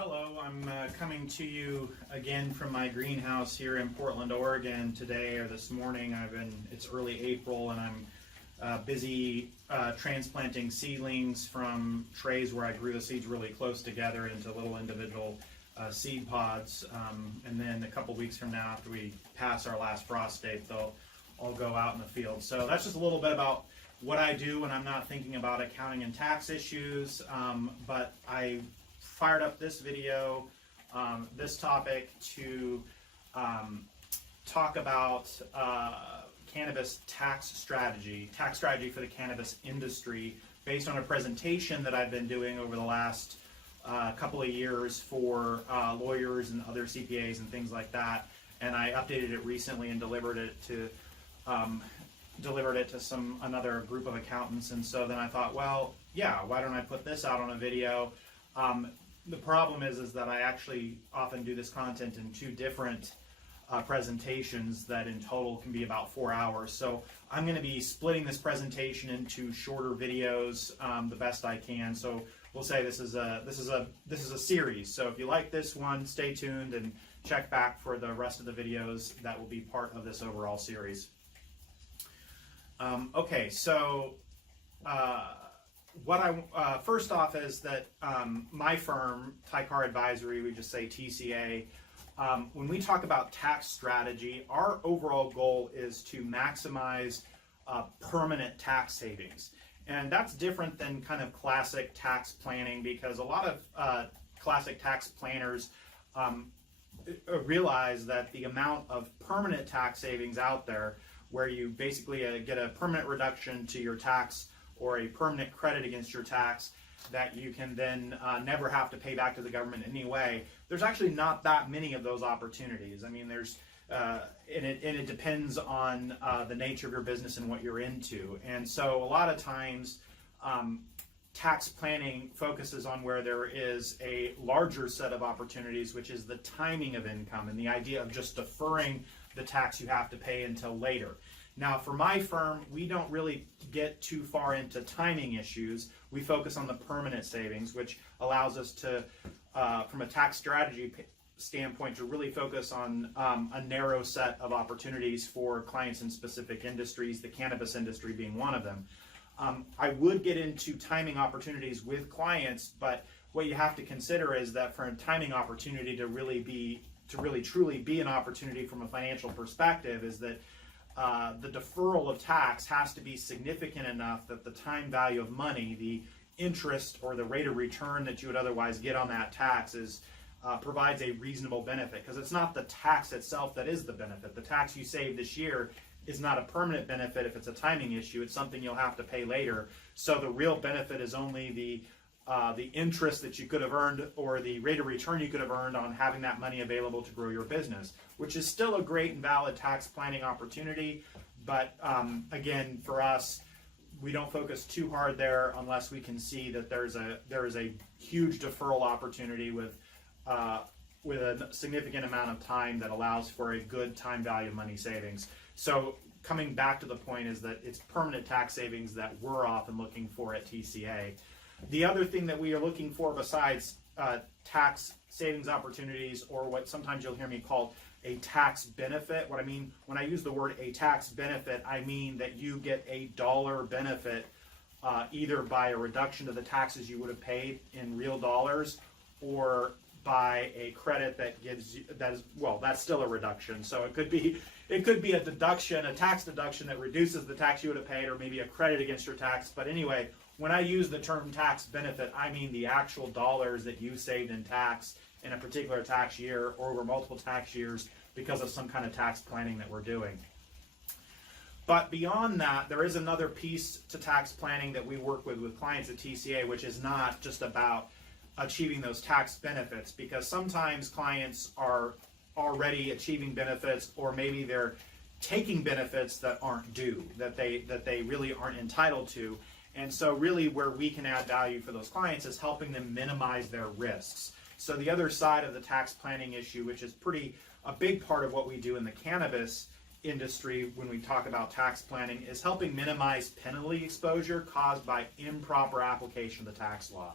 Hello, I'm coming to you again from my greenhouse here in Portland, Oregon today or this morning. It's early April and I'm busy transplanting seedlings from trays where I grew the seeds really close together into little individual seed pods. And then a couple weeks from now, after we pass our last frost date, they'll all go out in the field. So that's just a little bit about what I do when I'm not thinking about accounting and tax issues, but I fired up this video, this topic to talk about cannabis tax strategy for the cannabis industry based on a presentation that I've been doing over the last couple of years for lawyers and other CPAs and things like that. And I updated it recently and delivered it to another group of accountants. And so then I thought, well, yeah, why don't I put this out on a video? The problem is that I actually often do this content in two different presentations that in total can be about 4 hours. So I'm going to be splitting this presentation into shorter videos the best I can. So we'll say this is a series. So if you like this one, stay tuned and check back for the rest of the videos that will be part of this overall series. Okay, so first off is that my firm, Tycar Advisory, we just say TCA, when we talk about tax strategy, our overall goal is to maximize permanent tax savings. And that's different than kind of classic tax planning, because a lot of classic tax planners realize that the amount of permanent tax savings out there, where you basically get a permanent reduction to your tax or a permanent credit against your tax that you can then never have to pay back to the government in any way. There's actually not that many of those opportunities. I mean, and it depends on the nature of your business and what you're into. And so a lot of times tax planning focuses on where there is a larger set of opportunities, which is the timing of income and the idea of just deferring the tax you have to pay until later. Now, for my firm, we don't really get too far into timing issues. We focus on the permanent savings, which allows us to, from a tax strategy standpoint, to really focus on a narrow set of opportunities for clients in specific industries, the cannabis industry being one of them. I would get into timing opportunities with clients, but what you have to consider is that for a timing opportunity to really truly be an opportunity from a financial perspective is that the deferral of tax has to be significant enough that the time value of money, the interest or the rate of return that you would otherwise get on that tax provides a reasonable benefit, because it's not the tax itself that is the benefit. The tax you save this year is not a permanent benefit if it's a timing issue. It's something you'll have to pay later. So the real benefit is only the interest that you could have earned or the rate of return you could have earned on having that money available to grow your business, which is still a great and valid tax planning opportunity. But again, for us, we don't focus too hard there unless we can see that there is a huge deferral opportunity with a significant amount of time that allows for a good time value of money savings. So coming back to the point is that it's permanent tax savings that we're often looking for at TCA. The other thing that we are looking for besides tax savings opportunities, or what sometimes you'll hear me call a tax benefit. What I mean when I use the word a tax benefit, I mean that you get a dollar benefit either by a reduction to the taxes you would have paid in real dollars, or by a credit that gives you, that's still a reduction. So it could be a deduction, a tax deduction that reduces the tax you would have paid, or maybe a credit against your tax. But anyway, when I use the term tax benefit, I mean the actual dollars that you saved in tax in a particular tax year or over multiple tax years because of some kind of tax planning that we're doing. But beyond that, there is another piece to tax planning that we work with clients at TCA, which is not just about achieving those tax benefits, because sometimes clients are already achieving benefits, or maybe they're taking benefits that aren't due, that they really aren't entitled to. And so really where we can add value for those clients is helping them minimize their risks. So the other side of the tax planning issue, which is a big part of what we do in the cannabis industry when we talk about tax planning, is helping minimize penalty exposure caused by improper application of the tax law.